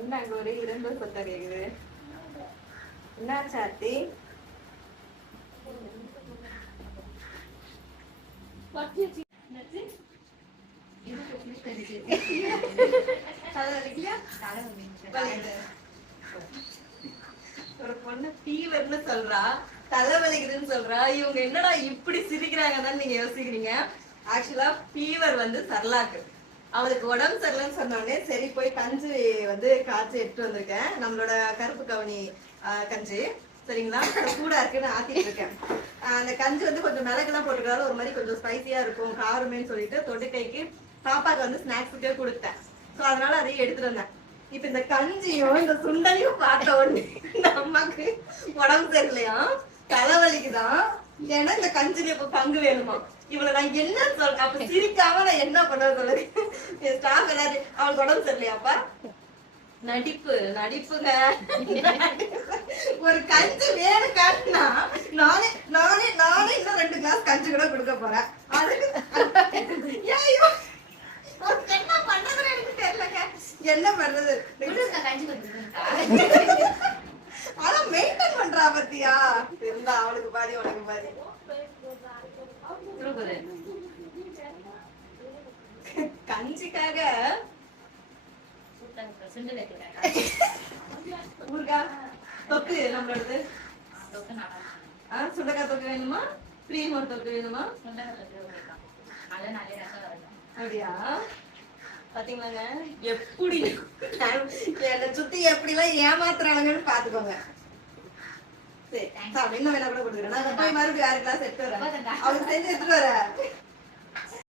என்ன அங்க ஒரு இரண்டு சத்தம் கேக்குது. என்ன சாத்தி? ஒரு பொண்ணு ஃபீவர்னு சொல்றா, தலைவலிக்குதுன்னு சொல்றா. இவங்க என்னடா இப்படி சிரிக்கிறாங்கன்னு நீங்க யோசிக்கிறீங்க. ஆக்சுவலா ஃபீவர் வந்து சரலாக்கு. அவளுக்கு உடம்பு சரியில்லைன்னு சொன்னோடனே சரி போய் கஞ்சி வந்து காய்ச்சி எடுத்து வந்திருக்கேன். நம்மளோட கருப்பு கவுனி கஞ்சி, சரிங்களா? சூடா இருக்குன்னு ஆத்திட்டு இருக்கேன். அந்த கஞ்சி வந்து கொஞ்சம் மிளகுலாம் போட்டுக்கிறாலும் ஒரு மாதிரி கொஞ்சம் ஸ்பைசியா இருக்கும், காரமேன்னு சொல்லிட்டு தொட்டுக்கைக்கு பாப்பாக்கு வந்து ஸ்நாக்ஸுக்கே கொடுத்தேன். ஸோ அதனால அதையும் எடுத்துட்டு வந்தேன். இப்ப இந்த கஞ்சியும் இந்த சுண்டலையும் பார்த்த உடனே இந்த அம்மாக்கு உடம்பு சரியில்லையா, தலைவலிக்குதான். ஏன்னா இந்த கஞ்சில இப்ப பங்கு வேணுமா. இவளை நான் என்ன சொல்ற, அப்ப சிரிக்காம நான் என்ன பண்ண சொல்லுங்க. ஸ்டாஃப் ஏதாவது அவளுக்கு உடம்பு சரியில்லையாப்பா? நடிப்பு நடிப்புங்க. ஒரு கஞ்சி வேணும் காட்டினா நானே நானே நானே இன்னும் 2 கிளாஸ் கஞ்சி கூட கொடுக்க போறேன். அதுக்கு என்ன பண்றதுன்னு எனக்கு தெரியலங்க. என்ன பண்றது? ஆனா மெயின்டைன் பண்றா பத்தியா? இருந்தா அவளுக்கு பாதி உனக்கு பாதி. கஞ்சிக்காக ஊருக்கா தொக்கு நம்மளோடது. சுண்டக்காய் தொக்கு வேணுமா, ப்ரீமோர் தொக்கு வேணுமா? அப்படியா? பாத்தீங்களாங்க எப்படி என்னை சுத்தி எப்படி எல்லாம் ஏமாத்துறாங்கன்னு பாத்துக்கோங்க. சரி இன்னும் வேணா கூட கொடுக்குறேன். நான் போய் மறுபடியும் 6 கிளாஸ் எடுத்து வரேன். அவளுக்கு செஞ்சு எடுத்துட்டு வரேன்.